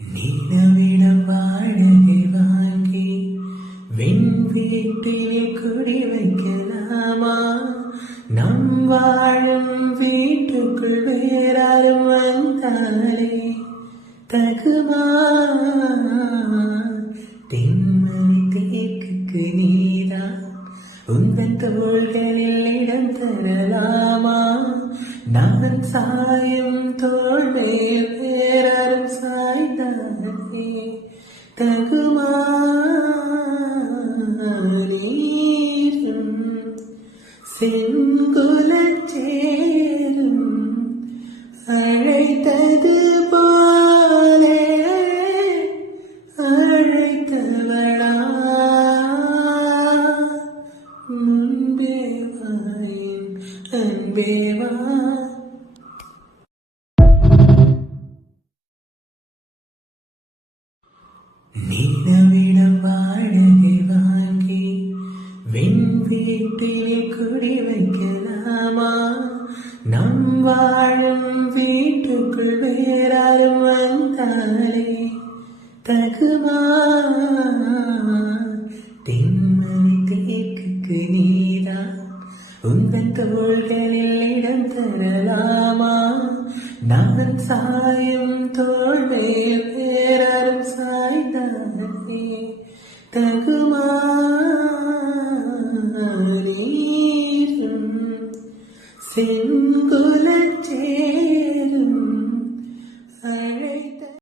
நீனவிடம் வாடகை வாங்கி வெண் வீட்டிலே குடி வைக்கலாமா? நம் வாழும் வீட்டுக்குள் வேறாரும் வந்தாலே தகுமா? தென்மணி தேக்குக்கு நீதான் உந்தன் தோள்களில் இடம் தரலாமா? நான் சாயும் தோள் மேல் வேறாரும் சாய்ந்தானே தகுமா? நீரும் செங்குலச் சேரும் அழைத்தது போலே அழைத்தவளா? முன்பே வாயின் அன்பேவா? நீனவிடம் வாடகை வாங்கி வெண் வீட்டிலே குடி வைக்கலாமா? நம் வாழும் வீட்டுக்குள் வேறாரும் வந்தாலே தகுமா? தென்மணி தேக்குக்கு நீதான் உந்தன் தோள்களில் இடம் தரலாமா? நான் சாயும் தோள் மேல் வேறாரும் சாய்ந்தானே தகுமா?